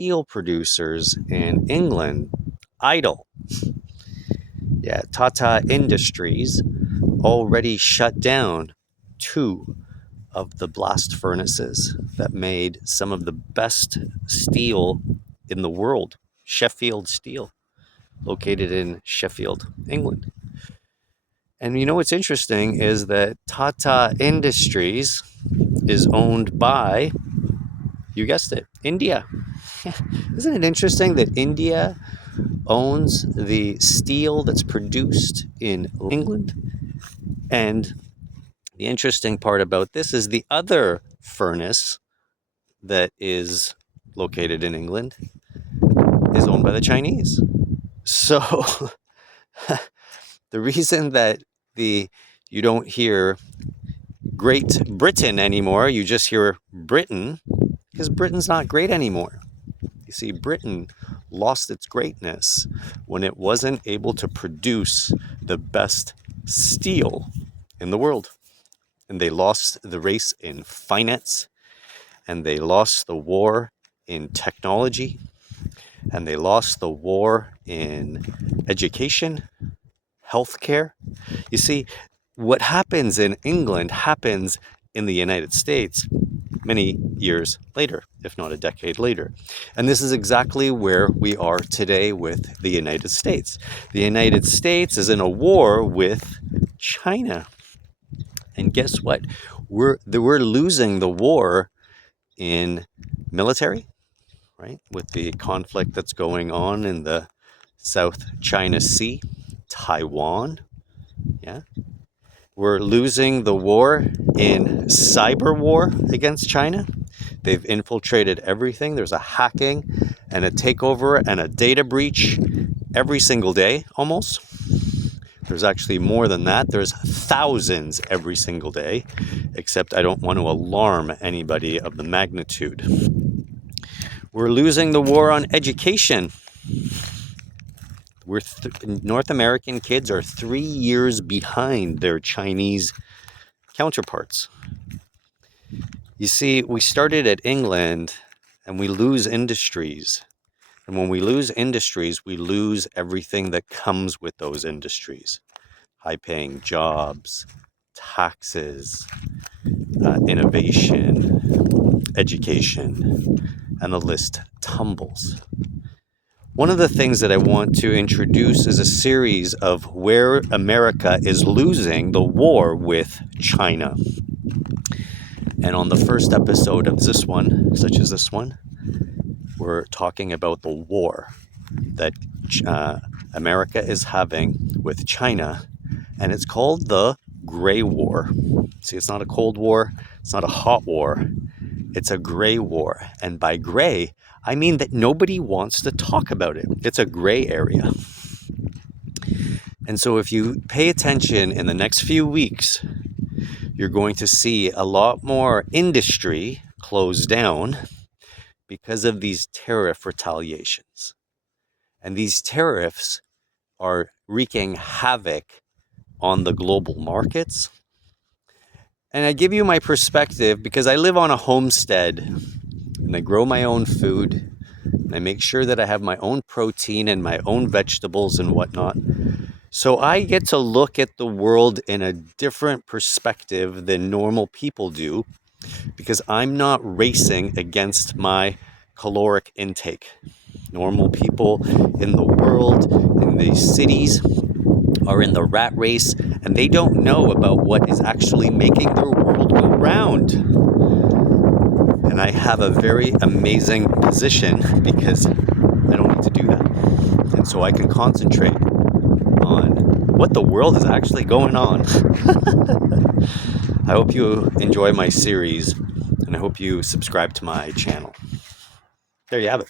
steel producers in England idle. Yeah, Tata Industries already shut down 2 of the blast furnaces that made some of the best steel in the world. Sheffield Steel, located in Sheffield, England. And you know what's interesting is that Tata Industries is owned by, you guessed it, India. Isn't it interesting that India owns the steel that's produced in England? And the interesting part about this is the other furnace that is located in England is owned by the Chinese. So the reason that you don't hear Great Britain anymore, you just hear Britain, because Britain's not great anymore. You see, Britain lost its greatness when it wasn't able to produce the best steel in the world. And they lost the race in finance, and they lost the war in technology, and they lost the war in education, healthcare. You see, what happens in England happens in the United States many years later, if not a decade later. And this is exactly where we are today with the United States. The United States is in a war with China. And guess what? We're losing the war in military, right? With the conflict that's going on in the South China Sea, Taiwan, yeah. We're losing the war in cyber war against China. They've infiltrated everything. There's a hacking and a takeover and a data breach every single day, almost. There's actually more than that. There's thousands every single day, except I don't want to alarm anybody of the magnitude. We're losing the war on education. North American kids are 3 years behind their Chinese counterparts. You see, we started at England and we lose industries. And when we lose industries, we lose everything that comes with those industries. High-paying jobs, taxes, innovation, education, and the list tumbles. One of the things that I want to introduce is a series of where America is losing the war with China. And on the first episode of this one, such as this one, we're talking about the war that America is having with China, and it's called the Gray War. See, it's not a Cold War, it's not a hot war, it's a gray war. And by gray, I mean that nobody wants to talk about it. It's a gray area. And so if you pay attention in the next few weeks, you're going to see a lot more industry close down because of these tariff retaliations. And these tariffs are wreaking havoc on the global markets. And I give you my perspective because I live on a homestead and I grow my own food and I make sure that I have my own protein and my own vegetables and whatnot. So I get to look at the world in a different perspective than normal people do because I'm not racing against my caloric intake. Normal people in the world, in these cities, are in the rat race and they don't know about what is actually making their world go round. And I have a very amazing position because I don't need to do that. And so I can concentrate on what the world is actually going on. I hope you enjoy my series and I hope you subscribe to my channel. There you have it.